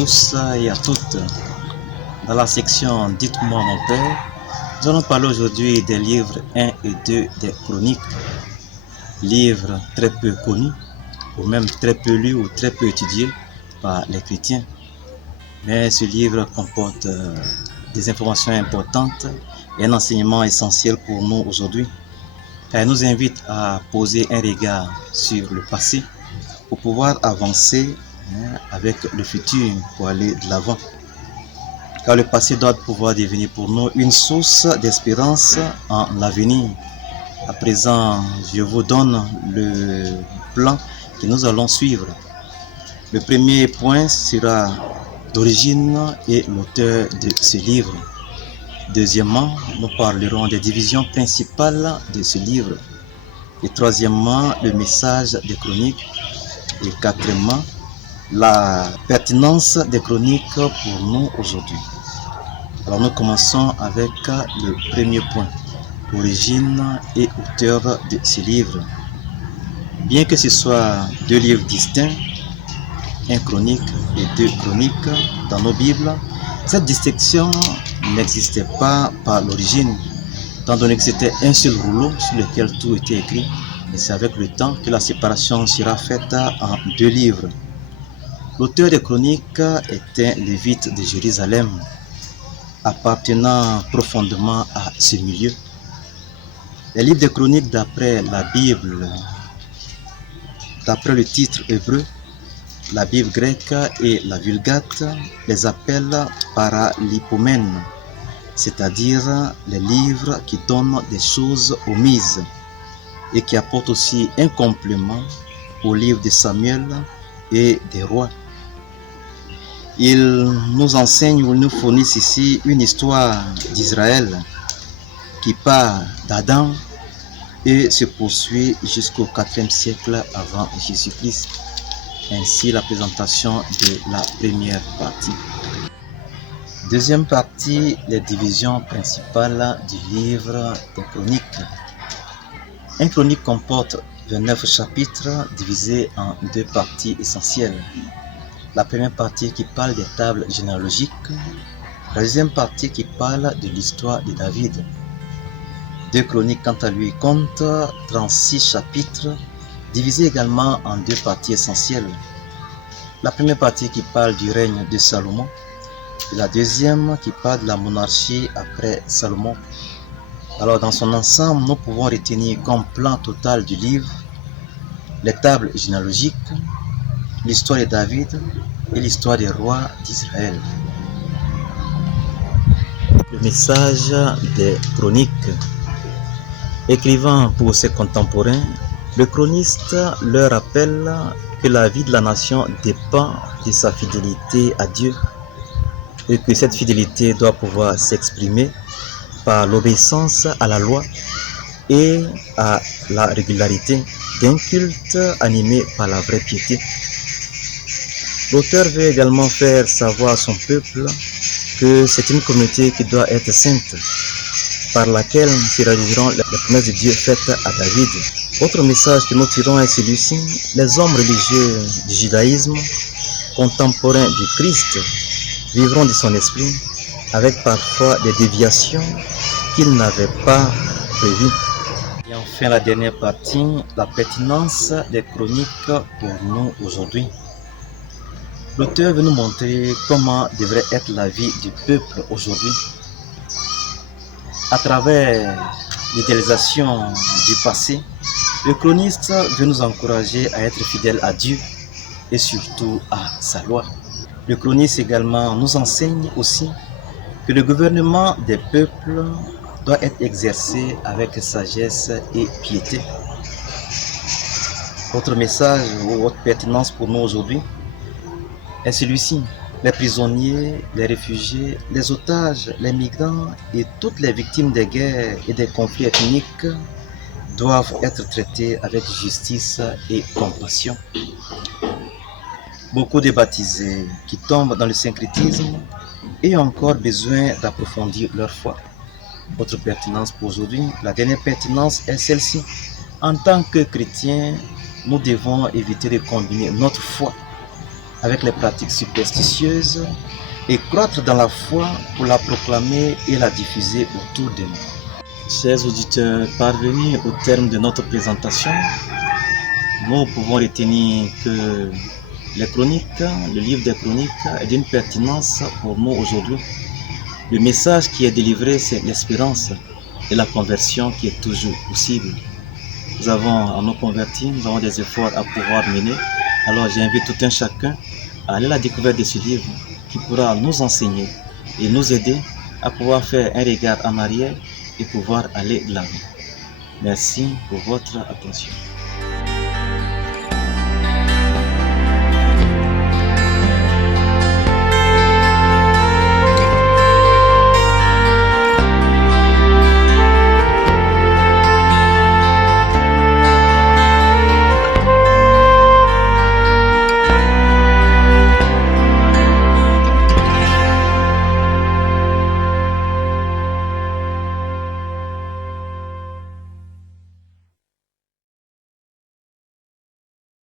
tous et à toutes. Dans la section Dites-moi mon Père, nous allons parler aujourd'hui des livres 1 et 2 des Chroniques, livres très peu connus, ou même très peu lus ou très peu étudiés par les chrétiens. Mais ce livre comporte des informations importantes et un enseignement essentiel pour nous aujourd'hui. Elle nous invite à poser un regard sur le passé pour pouvoir avancer avec le futur, pour aller de l'avant. Car le passé doit pouvoir devenir pour nous une source d'espérance en l'avenir. À présent, je vous donne le plan que nous allons suivre. Le premier point sera d'origine et l'auteur de ce livre. Deuxièmement, nous parlerons des divisions principales de ce livre. Et troisièmement, le message des chroniques. Et quatrièmement, la pertinence des chroniques pour nous aujourd'hui. Alors nous commençons avec le premier point, origine et auteur de ce livre. Bien que ce soit deux livres distincts, un chronique et deux chroniques dans nos Bibles, cette distinction n'existait pas par l'origine, étant donné que c'était un seul rouleau sur lequel tout était écrit. Et c'est avec le temps que la séparation sera faite en deux livres. L'auteur des chroniques était un lévite de Jérusalem, appartenant profondément à ce milieu. Les livres des chroniques d'après la Bible, d'après le titre hébreu, la Bible grecque et la Vulgate les appellent paralipomènes, c'est-à-dire les livres qui donnent des choses omises et qui apportent aussi un complément au livre de Samuel et des rois. Ils nous enseignent ou nous fournissent ici une histoire d'Israël qui part d'Adam et se poursuit jusqu'au 4e siècle avant Jésus-Christ. Ainsi la présentation de la première partie. Deuxième partie, les divisions principales du livre des chroniques. Un chronique comporte 29 chapitres divisés en deux parties essentielles. La première partie qui parle des tables généalogiques, la deuxième partie qui parle de l'histoire de David. Deux chroniques quant à lui comptent 36 chapitres divisés également en deux parties essentielles. La première partie qui parle du règne de Salomon et la deuxième qui parle de la monarchie après Salomon. Alors dans son ensemble, nous pouvons retenir comme plan total du livre les tables généalogiques, l'histoire de David et l'histoire des rois d'Israël. Le message des chroniques. Écrivant pour ses contemporains, le chroniste leur rappelle que la vie de la nation dépend de sa fidélité à Dieu et que cette fidélité doit pouvoir s'exprimer par l'obéissance à la loi et à la régularité d'un culte animé par la vraie piété. L'auteur veut également faire savoir à son peuple que c'est une communauté qui doit être sainte, par laquelle se réaliseront les promesses de Dieu faites à David. Autre message que nous tirons est celui-ci: les hommes religieux du judaïsme, contemporains du Christ, vivront de son esprit, avec parfois des déviations qu'ils n'avaient pas prévues. Et enfin la dernière partie, la pertinence des chroniques pour nous aujourd'hui. L'auteur veut nous montrer comment devrait être la vie du peuple aujourd'hui. À travers l'idéalisation du passé, le chroniste veut nous encourager à être fidèles à Dieu et surtout à sa loi. Le chroniste également nous enseigne aussi que le gouvernement des peuples doit être exercé avec sagesse et piété. Autre message ou autre pertinence pour nous aujourd'hui est celui-ci: les prisonniers, les réfugiés, les otages, les migrants et toutes les victimes des guerres et des conflits ethniques doivent être traités avec justice et compassion. Beaucoup de baptisés qui tombent dans le syncrétisme et ont encore besoin d'approfondir leur foi. Autre pertinence pour aujourd'hui, la dernière pertinence est celle-ci: en tant que chrétiens, nous devons éviter de combiner notre foi avec les pratiques superstitieuses et croître dans la foi pour la proclamer et la diffuser autour de nous. Chers auditeurs, parvenus au terme de notre présentation, nous pouvons retenir que les chroniques, le livre des chroniques est d'une pertinence pour nous aujourd'hui. Le message qui est délivré, c'est l'espérance et la conversion qui est toujours possible. Nous avons à nous convertir, nous avons des efforts à pouvoir mener. Alors j'invite tout un chacun à aller à la découverte de ce livre qui pourra nous enseigner et nous aider à pouvoir faire un regard en arrière et pouvoir aller de l'avant. Merci pour votre attention.